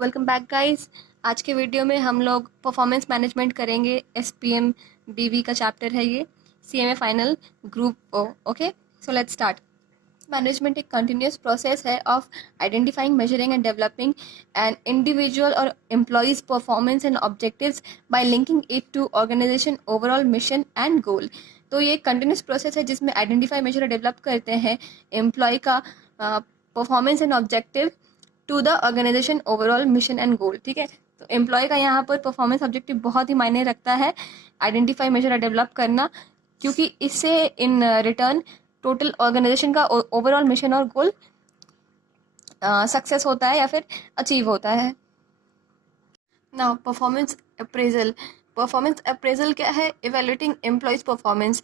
Welcome back guys. आज के video में हम लोग परफॉर्मेंस मैनेजमेंट करेंगे। एसपीएम बीवी का चैप्टर है ये, सीएमए फाइनल ग्रुप ओ। Okay, so let's start. Management एक कंटिन्यूस प्रोसेस है of identifying, measuring and developing an individual और employees performance and objectives by linking it to organisation overall mission and goal. तो ये continuous process है जिसमें identify, major और develop करते हैं एम्प्लॉय का performance and objective to the organisation overall mission and goal. ठीक है, तो एम्प्लॉय का यहाँ पर परफॉर्मेंस ऑब्जेक्टिव बहुत ही मायने रखता है, आइडेंटिफाई, मेजर और डेवलप करना, क्योंकि इससे इन रिटर्न टोटल ऑर्गेनाइजेशन का ओवरऑल मिशन और गोल सक्सेस होता है या फिर अचीव होता है। Now performance appraisal. Performance appraisal क्या है? Evaluating employees performance.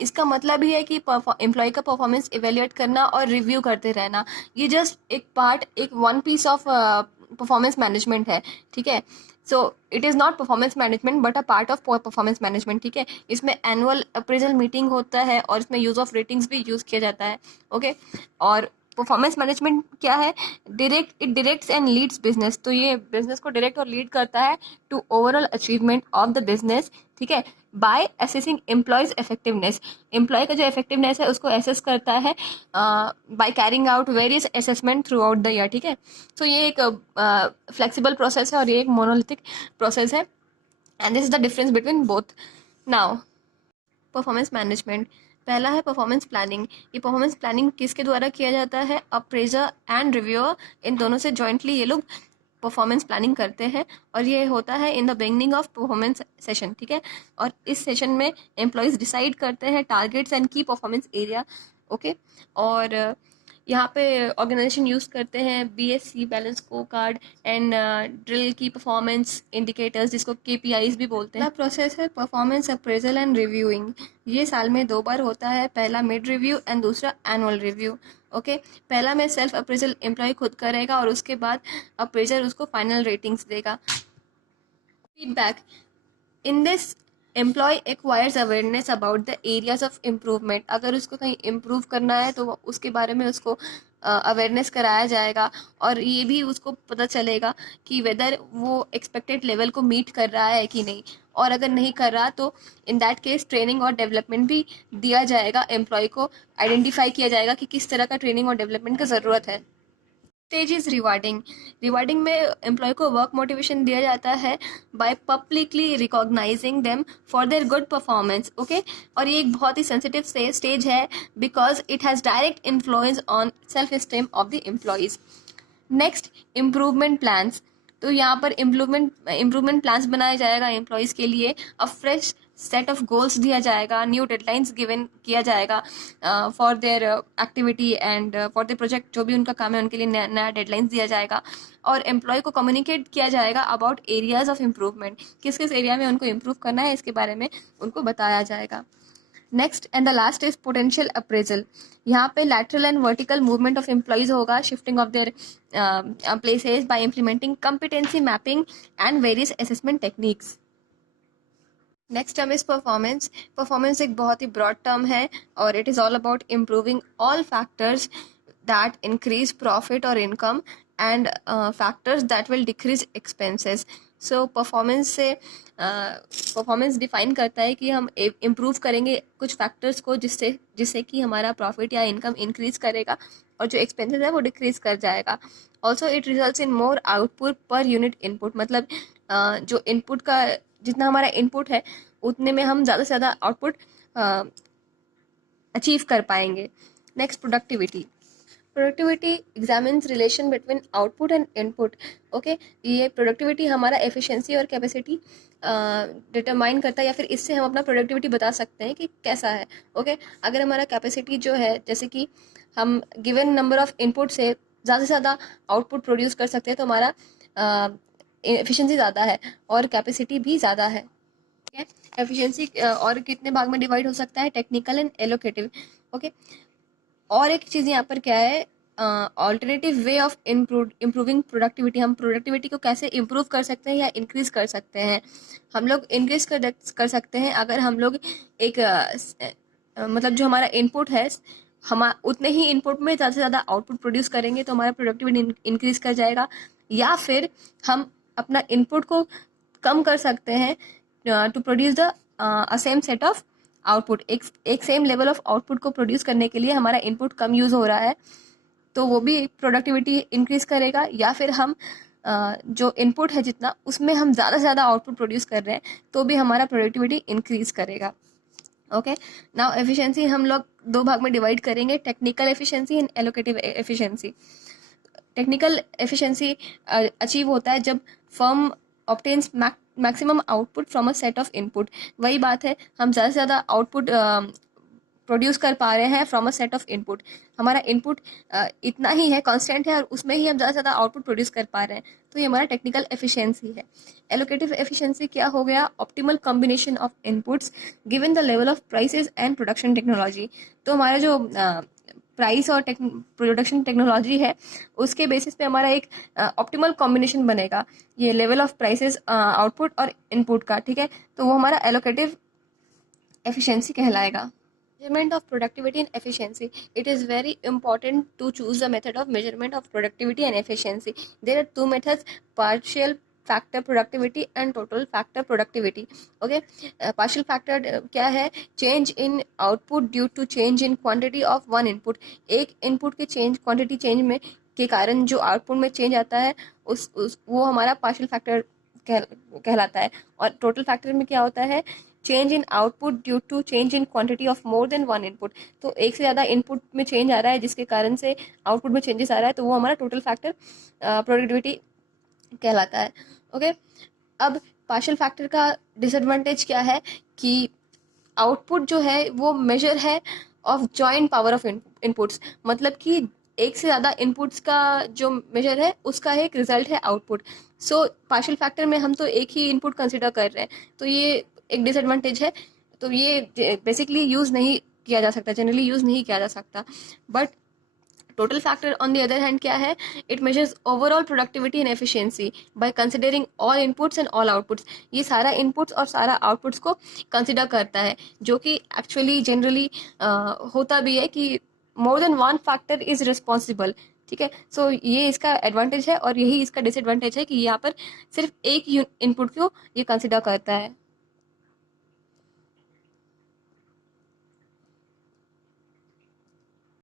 इसका मतलब ही है कि एम्प्लॉय का परफॉर्मेंस इवेल्युएट करना और रिव्यू करते रहना। ये जस्ट एक पार्ट, एक one piece of performance management है। ठीक है, so it is not performance management but a part of performance management. ठीक है, इसमें एनुअल अप्रेजल मीटिंग होता है और इसमें यूज ऑफ रेटिंग्स भी यूज़ किया जाता है। ओके, और परफॉर्मेंस मैनेजमेंट क्या है? It directs and leads business. तो ये बिजनेस को डायरेक्ट और लीड करता है to overall achievement of the business. ठीक है, by assessing employees effectiveness. Employ का जो इफेक्टिवनेस है उसको असेस करता है by carrying out various assessment throughout the year. ठीक है, सो ये एक फ्लेक्सिबल प्रोसेस है और ये एक मोनोलिथिक प्रोसेस है, and this is the difference between both. Now performance management. पहला है परफॉर्मेंस प्लानिंग। ये परफॉर्मेंस प्लानिंग किसके द्वारा किया जाता है? अप्रेजर एंड रिव्यूअर, इन दोनों से जॉइंटली ये लोग परफॉर्मेंस प्लानिंग करते हैं और ये होता है in the beginning of performance session. ठीक है, और इस सेशन में एम्प्लॉयज डिसाइड करते हैं टारगेट्स एंड की परफॉर्मेंस एरिया। ओके, और यहाँ पे ऑर्गेनाइजेशन यूज़ करते हैं BSc, balance score card and drill की परफॉर्मेंस इंडिकेटर्स, जिसको केपीआईज भी बोलते हैं। प्रोसेस है परफॉर्मेंस अप्रेजल एंड रिव्यूइंग। ये साल में 2 बार होता है, पहला मिड रिव्यू एंड दूसरा एनुअल रिव्यू। ओके, पहला में सेल्फ अप्रेजल एम्प्लॉय खुद करेगा और उसके बाद अप्रेजर उसको फाइनल रेटिंग्स देगा। Feedback. In this employ acquires awareness about the areas of improvement. अगर उसको कहीं इम्प्रूव करना है तो उसके बारे में उसको अवेयरनेस कराया जाएगा और ये भी उसको पता चलेगा कि वेदर वो एक्सपेक्टेड लेवल को मीट कर रहा है कि नहीं, और अगर नहीं कर रहा तो इन दैट केस ट्रेनिंग और डेवलपमेंट भी दिया जाएगा। एम्प्लॉय को आइडेंटिफाई किया जाएगा कि किस तरह का ट्रेनिंग और डेवलपमेंट का ज़रूरत है। Stage is rewarding. रिवार्डिंग में एम्प्लॉय को वर्क मोटिवेशन दिया जाता है by publicly recognising them for their good performance. Okay, और ये एक बहुत ही सेंसिटिव स्टेज है because it has direct influence on self esteem of the employees. Next, improvement plans. तो यहाँ पर इम्प्रूवमेंट प्लान्स बनाया जाएगा एम्प्लॉयज़ के लिए। अ फ्रेश सेट ऑफ गोल्स दिया जाएगा, न्यू डेडलाइंस गिवन किया जाएगा for their activity and for the project. जो भी उनका काम है उनके लिए नया नया डेडलाइंस दिया जाएगा और एम्प्लॉय को कम्युनिकेट किया जाएगा अबाउट एरियाज ऑफ इम्प्रूवमेंट। किस किस एरिया में उनको इम्प्रूव करना है इसके बारे में उनको बताया जाएगा। Next and the last is potential appraisal. यहाँ पे lateral and vertical movement of employees होगा, shifting of their places by implementing competency mapping and various assessment techniques. Next term is performance. Performance एक बहुत ही ब्रॉड टर्म है और it is all about improving all factors that increase profit और income and factors that will decrease expenses. So performance से performance define करता है कि हम इम्प्रूव करेंगे कुछ फैक्टर्स को जिससे जिससे कि हमारा प्रॉफिट या इनकम इंक्रीज करेगा और जो एक्सपेंसेस है वो डिक्रीज कर जाएगा। Also it results in more output per unit input. मतलब जो इनपुट का जितना हमारा इनपुट है उतने में हम ज़्यादा से ज़्यादा आउटपुट अचीव कर पाएंगे। Next, productivity. Productivity examines relation between output and input. Okay, ये प्रोडक्टिविटी हमारा एफिशिएंसी और कैपेसिटी डिटरमाइन करता है या फिर इससे हम अपना प्रोडक्टिविटी बता सकते हैं कि कैसा है। ओके, अगर हमारा कैपेसिटी जो है, जैसे कि हम गिवन नंबर ऑफ इनपुट से ज़्यादा से ज़्यादा आउटपुट प्रोड्यूस कर सकते हैं तो हमारा एफिशिएंसी ज़्यादा है और कैपेसिटी भी ज़्यादा है। ठीक है, एफिशिएंसी और कितने भाग में डिवाइड हो सकता है? Technical and allocative. ओके, और एक चीज़ यहाँ पर क्या है? Alternative way of improving productivity. हम प्रोडक्टिविटी को कैसे इम्प्रूव कर सकते हैं या इंक्रीज कर सकते हैं? हम लोग इंक्रीज कर सकते हैं अगर हम लोग एक मतलब जो हमारा इनपुट है हम उतने ही इनपुट में ज़्यादा से ज़्यादा आउटपुट प्रोड्यूस करेंगे तो हमारा प्रोडक्टिविटी इंक्रीज कर जाएगा। या फिर हम अपना इनपुट को कम कर सकते हैं to produce the same set of output. एक सेम लेवल ऑफ आउटपुट को प्रोड्यूस करने के लिए हमारा इनपुट कम यूज़ हो रहा है, तो वो भी प्रोडक्टिविटी इंक्रीज करेगा। या फिर हम जो इनपुट है जितना, उसमें हम ज़्यादा से ज़्यादा आउटपुट प्रोड्यूस कर रहे हैं, तो भी हमारा प्रोडक्टिविटी इंक्रीज करेगा। ओके, नाउ एफिशिएंसी हम लोग दो भाग में डिवाइड करेंगे, technical efficiency and allocative efficiency. Technical efficiency achieve होता है जब firm obtains maximum output from a set of input. वही बात है, हम ज़्यादा से ज़्यादा आउटपुट प्रोड्यूस कर पा रहे हैं from a set of input. हमारा इनपुट इतना ही है, कांस्टेंट है, और उसमें ही हम ज़्यादा से ज़्यादा आउटपुट प्रोड्यूस कर पा रहे हैं, तो ये हमारा टेक्निकल एफिशिएंसी है। एलोकेटिव एफिशिएंसी क्या हो गया? Optimal combination of inputs given the level of prices and production technology. तो हमारा जो प्राइस और प्रोडक्शन टेक्नोलॉजी है, उसके बेसिस पे हमारा एक ऑप्टिमल कॉम्बिनेशन बनेगा, ये लेवल ऑफ प्राइसेस, आउटपुट और इनपुट का, ठीक है। तो वो हमारा एलोकेटिव एफिशिएंसी कहलाएगा। Measurement of productivity and efficiency. It is very important to choose the method of measurement of productivity and efficiency. There are two methods: partial factor productivity and total factor productivity. Okay, partial factor क्या है? Change in output due to change in quantity of one input. एक input के quantity change में के कारण जो output में change आता है, वो हमारा partial factor कहलाता है। और total factor में क्या होता है? Change in output due to change in quantity of more than one input. तो एक से ज़्यादा इनपुट में चेंज आ रहा है, जिसके कारण से आउटपुट में चेंजेस आ रहा है, तो वो हमारा टोटल फैक्टर प्रोडक्टिविटी कहलाता है। ओके, अब पार्शियल फैक्टर का डिसएडवांटेज क्या है कि आउटपुट जो है वो मेजर है of joint power of inputs. मतलब कि एक से ज़्यादा इनपुट्स का जो मेजर है, उसका एक रिजल्ट है आउटपुट। सो पार्शियल फैक्टर में हम तो एक ही इनपुट कंसिडर कर रहे हैं, तो ये एक डिसएडवांटेज है। तो ये बेसिकली यूज़ नहीं किया जा सकता, जनरली यूज़ नहीं किया जा सकता। But total factor on the other hand क्या है? It measures overall productivity and efficiency by considering all inputs and all outputs. ये सारा इनपुट्स और सारा आउटपुट्स को कंसिडर करता है, जो कि एक्चुअली जनरली होता भी है कि मोर than one factor is responsible, ठीक है। सो ये इसका एडवांटेज है, और यही इसका डिसएडवांटेज है कि यहाँ पर सिर्फ एक इनपुट को ये कंसिडर करता है।